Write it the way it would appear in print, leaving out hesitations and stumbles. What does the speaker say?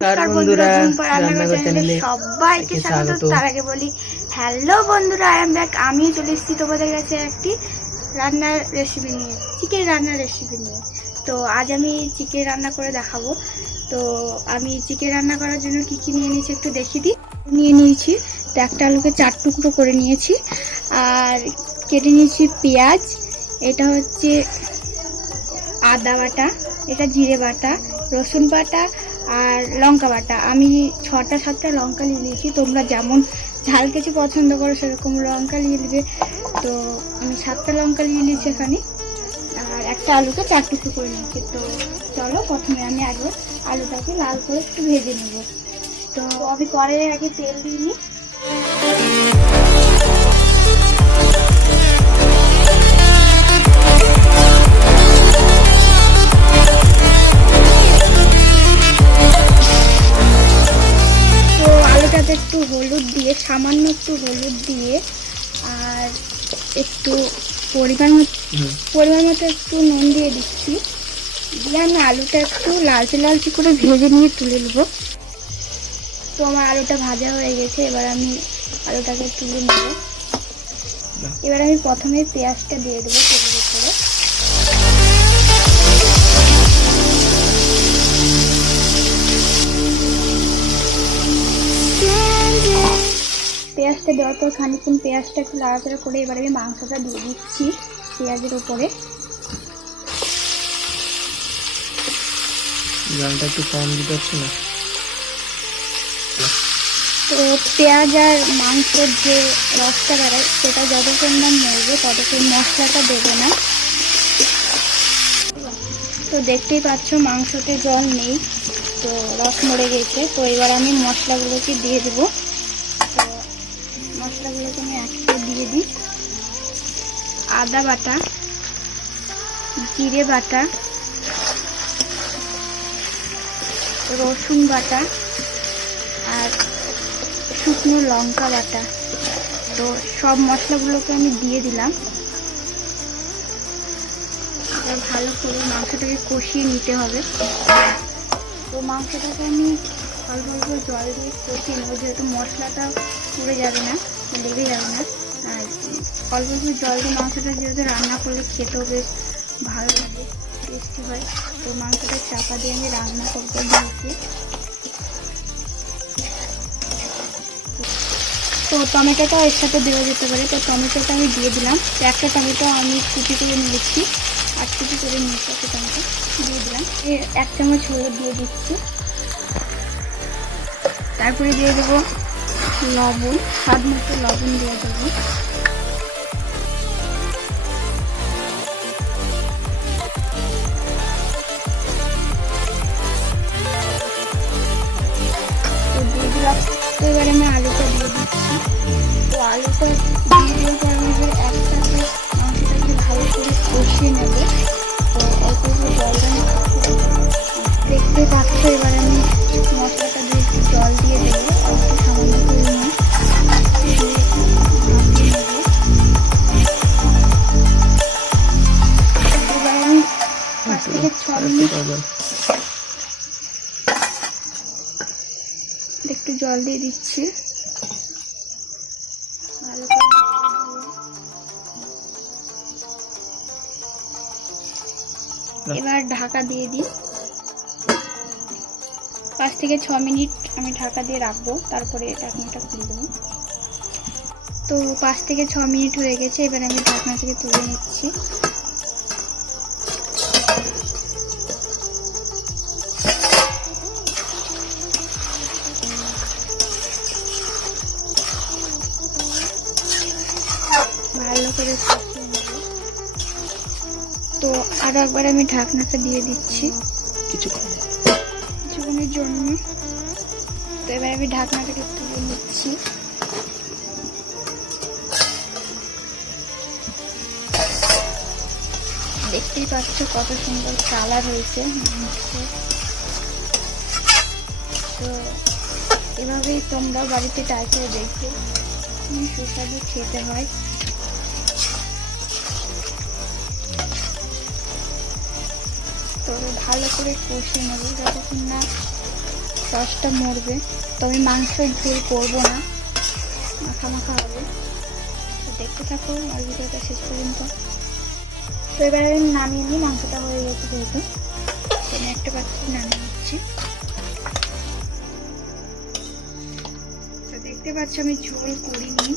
নমস্কার বন্ধুরা, ঝুম্পার রান্নাঘর চ্যানেলে সবাইকে স্বাগত। তার আগে বলি হ্যালো বন্ধুরা, আই এম ব্যাক। আমিও চলে এসেছি তোমাদের কাছে একটি রান্নার রেসিপি নিয়ে, চিকেন রান্নার রেসিপি নিয়ে। তো আজ আমি চিকেন রান্না করে দেখাবো। তো আমি চিকেন রান্না করার জন্য কি কি নিয়ে নিয়েছি একটু দেখিয়ে দিই। নিয়ে নিয়েছি তো একটা আলুকে 4 টুকরো করে নিয়েছি, আর কেটে নিয়েছি পেঁয়াজ, এটা হচ্ছে আদা বাটা, এটা জিরে বাটা, রসুন বাটা আর লঙ্কা বাটা। আমি 6টা-7টা লঙ্কা নিয়ে নিয়েছি, তোমরা যেমন ঝাল কিছু পছন্দ করো সেরকম লঙ্কা নিয়ে নেবে। তো আমি 7টা লঙ্কা নিয়ে নিয়েছি এখানে, আর একটা আলুকে 4 টুকরো করে নিয়েছি। তো চলো প্রথমে আমি আগে আলুটাকে লাল করে একটু ভেজে নেব। তো আমি কড়াইয়ে আগে তেল দিয়ে নিই। একটু হলুদ দিয়ে, সামান্য একটু হলুদ দিয়ে, আর একটু পরিমাণ মতো একটু নুন দিয়ে দিচ্ছি। দিয়ে আমি আলুটা একটু লালচে করে ভেজে নিয়ে তুলে নেবো। তো আমার আলুটা ভাজা হয়ে গেছে, এবার আমি আলুটাকে তুলে নেব। এবার আমি প্রথমে পেঁয়াজটা দিয়ে দেবো তেলের উপরে। পেঁয়াজটা দেওয়ার পর খানিকক্ষণ পেঁয়াজটা একটু লাড়াচাড়া করে এবার আমি মাংসটা দিয়ে দিচ্ছি পেঁয়াজের উপরে। জালটা একটু কম দিতে হচ্ছে না? তো পেঁয়াজ আর মাংসের যে রসটা বেরোয় সেটা যতক্ষণ না মরবে ততক্ষণ মশলাটা দেবে না। তো দেখতেই পাচ্ছ মাংসতে জল নেই, তো রস মরে গেছে। তো এবার আমি মশলাগুলোকে দিয়ে দেবো। তো মশলাগুলোকে আমি একসাথে দিয়ে দিই। আদা বাটা, জিরে বাটা, রসুন বাটা আর শুকনো লঙ্কা বাটা। তো সব মশলাগুলোকে আমি দিয়ে দিলাম। এবার ভালো করে মাংসটাকে কষিয়ে নিতে হবে। তো মাংসটাকে আমি অল্প অল্প জল দিয়ে কষিয়ে নেবো, যেহেতু মশলাটা পুড়ে যাবে না, লেগে যাবে না। আর অল্প অল্প জল দিয়ে মাংসটা যেহেতু রান্না করলে খেতেও বেশ ভালো লাগে, টেস্টি হয়। তো মাংসটা চাপা দিয়ে আমি রান্না করতে দিয়েছি। তো টমেটোটা এর সাথে দেওয়া যেতে পারে, তো টমেটোটা আমি দিয়ে দিলাম। একটা টমেটো আমি কুচি করে নিয়েছি, 8 কুচি করে নিয়েছি একটা টমেটো দিয়ে দিলাম। 1 চামচ হলুদ দিয়ে দিচ্ছি। তারপরে দিয়ে দেবো লবণ, স্বাদ মতো লবণ দিয়ে দেবো। তো দিয়ে দিলাম। তো এবার আমি আলুটা দিয়ে দিচ্ছি। তো আলুটা দিয়ে দেওয়ার পর আমি একসাথে মাংসটাকে ভালো করে কষিয়ে নেব। তো অল্প অল্প জলটা আমি দেখতে পাচ্ছ। এবার আমি মশলাটা দিয়ে একটু জল দিয়ে দেবো, একটু সামান্য পরিমাণ দিয়ে নেব। এবার আমি 5 থেকে 6 মিনিট একটু জল দিয়ে দিচ্ছি ভালো করে। এবার ঢাকা দিয়ে দিই। 5 থেকে 6 মিনিট আমি ঢাকা দিয়ে রাখবো, তারপরে ঢাকনাটা খুলে দেবো। তো 5 থেকে 6 মিনিট হয়ে গেছে, এবার আমি ঢাকনা থেকে তুলে নিচ্ছি। ভালো করে কষিয়ে নেব। তো আরো একবার আমি ঢাকনাটা দিয়ে দিচ্ছি কিছুক্ষণের জন্য। তো এবার আমি ঢাকনাটাকে তুলে নিচ্ছি। দেখতেই পাচ্ছ কত সুন্দর কালার হয়েছে। তো এভাবেই তোমরা বাড়িতে ট্রাই করে দেখবে, সুস্বাদু খেতে হয়। তো ভালো করে কষিয়ে নেব যতক্ষণ না রসটা মরবে। তো আমি মাংসের ঝোল করবো না, মাখা মাখা হবে। তো দেখতে থাকো আর ভিডিওটা শেষ পর্যন্ত। তো এবার আমি নামিয়ে নিই, মাংসটা হয়ে গেছে যেহেতু। আমি একটা পাত্রে নামিয়ে নিচ্ছি। তো দেখতে পাচ্ছ আমি ঝোল করিনি,